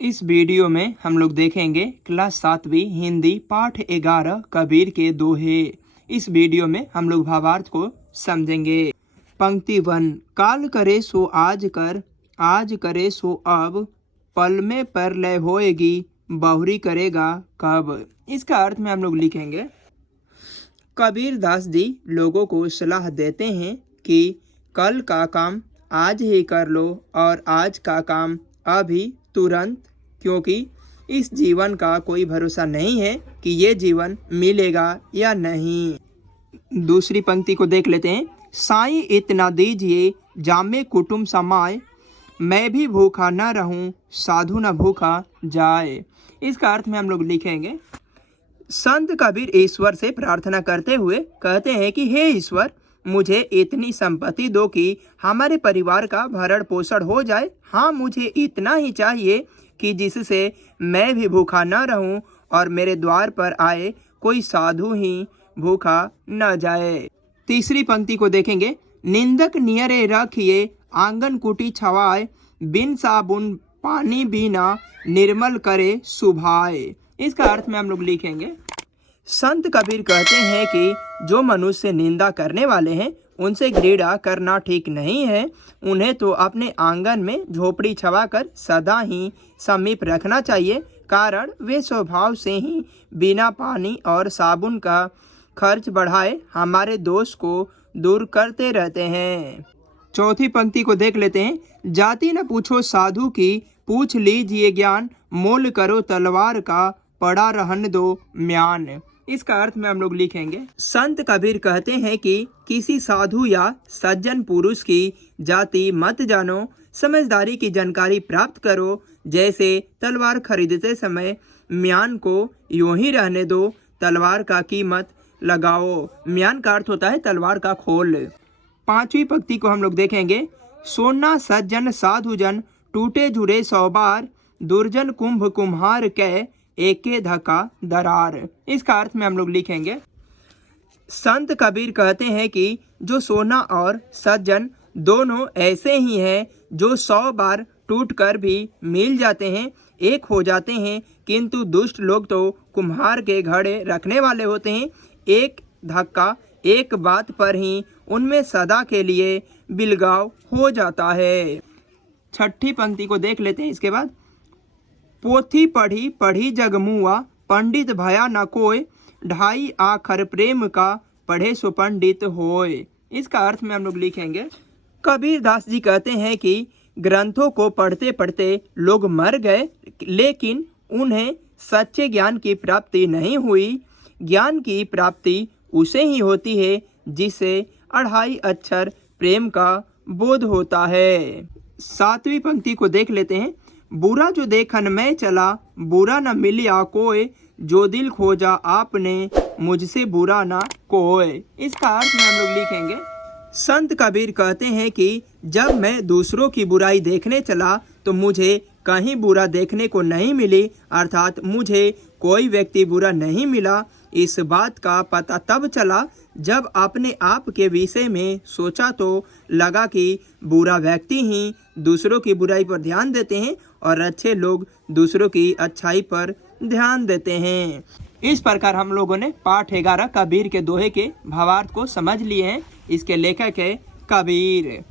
इस वीडियो में हम लोग देखेंगे क्लास 7वीं हिंदी पाठ 11 कबीर के दोहे। इस वीडियो में हम लोग भावार्थ को समझेंगे। पंक्ति 1। काल करे सो आज कर, आज करे सो अब, पल में पर लय होएगी, बहुरी करेगा कब। इसका अर्थ में हम लोग लिखेंगे, कबीर दास जी लोगों को सलाह देते हैं कि कल का काम आज ही कर लो और आज का काम अभी तुरंत, क्योंकि इस जीवन का कोई भरोसा नहीं है कि ये जीवन मिलेगा या नहीं। दूसरी पंक्ति को देख लेते हैं। साईं इतना दीजिए जामे कुटुंब समाए, मैं भी भूखा न रहूं साधु न भूखा जाए। इसका अर्थ में हम लोग लिखेंगे, संत कबीर ईश्वर से प्रार्थना करते हुए कहते हैं कि हे ईश्वर, मुझे इतनी संपत्ति दो कि हमारे परिवार का भरण पोषण हो जाए। हाँ, मुझे इतना ही चाहिए कि जिससे मैं भी भूखा न रहूं और मेरे द्वार पर आए कोई साधु ही भूखा न जाए। तीसरी पंक्ति को देखेंगे। निंदक नियरे रखिए आंगन कुटी छवाए, बिन साबुन पानी बिना निर्मल करे सुभाए। इसका अर्थ में हम लोग लिखेंगे, संत कबीर कहते हैं कि जो मनुष्य निंदा करने वाले हैं उनसे घृणा करना ठीक नहीं है। उन्हें तो अपने आंगन में झोपड़ी छवाकर सदा ही समीप रखना चाहिए, कारण वे स्वभाव से ही बिना पानी और साबुन का खर्च बढ़ाए हमारे दोष को दूर करते रहते हैं। चौथी पंक्ति को देख लेते हैं। जाति न पूछो साधु की, पूछ लीजिए ज्ञान, मोल करो तलवार का, पड़ा रहन दो म्यान। इसका अर्थ में हम लोग लिखेंगे, संत कबीर कहते हैं कि किसी साधु या सज्जन पुरुष की जाति मत जानो, समझदारी की जानकारी प्राप्त करो। जैसे तलवार खरीदते समय म्यान को यूं ही रहने दो, तलवार का कीमत लगाओ। म्यान का अर्थ होता है तलवार का खोल। पांचवी पंक्ति को हम लोग देखेंगे। सोना सज्जन साधुजन, टूटे जुड़े 100 बार, दुर्जन कुंभ कुम्हार के, एके धक्का दरार। इसका अर्थ में हम लोग लिखेंगे, संत कबीर कहते हैं कि जो सोना और सज्जन दोनों ऐसे ही हैं जो 100 बार टूटकर भी मिल जाते हैं, एक हो जाते हैं, किंतु दुष्ट लोग तो कुम्हार के घड़े रखने वाले होते हैं। एक धक्का एक बात पर ही उनमें सदा के लिए बिलगाव हो जाता है। छठी पंक्ति को देख लेते हैं। इसके बाद, पोथी पढ़ी पढ़ी जग मुआ, पंडित भया न कोय, ढाई आखर प्रेम का, पढ़े सो पंडित होय। इसका अर्थ में हम लोग लिखेंगे, कबीर दास जी कहते हैं कि ग्रंथों को पढ़ते पढ़ते लोग मर गए, लेकिन उन्हें सच्चे ज्ञान की प्राप्ति नहीं हुई। ज्ञान की प्राप्ति उसे ही होती है जिसे 2.5 अक्षर प्रेम का बोध होता है। 7वीं पंक्ति को देख लेते हैं। बुरा जो देखन मैं चला, बुरा न मिलिया कोय, जो दिल खोजा आपने, मुझसे बुरा ना कोय। इसका अर्थ में हम लोग लिखेंगे, संत कबीर कहते हैं कि जब मैं दूसरों की बुराई देखने चला तो मुझे कहीं बुरा देखने को नहीं मिली, अर्थात मुझे कोई व्यक्ति बुरा नहीं मिला। इस बात का पता तब चला जब अपने आप के विषय में सोचा तो लगा कि बुरा व्यक्ति ही दूसरों की बुराई पर ध्यान देते हैं और अच्छे लोग दूसरों की अच्छाई पर ध्यान देते हैं। इस प्रकार हम लोगों ने पाठ 11 कबीर के दोहे के भावार्थ को समझ लिए हैं। इसके लेखक है कबीर।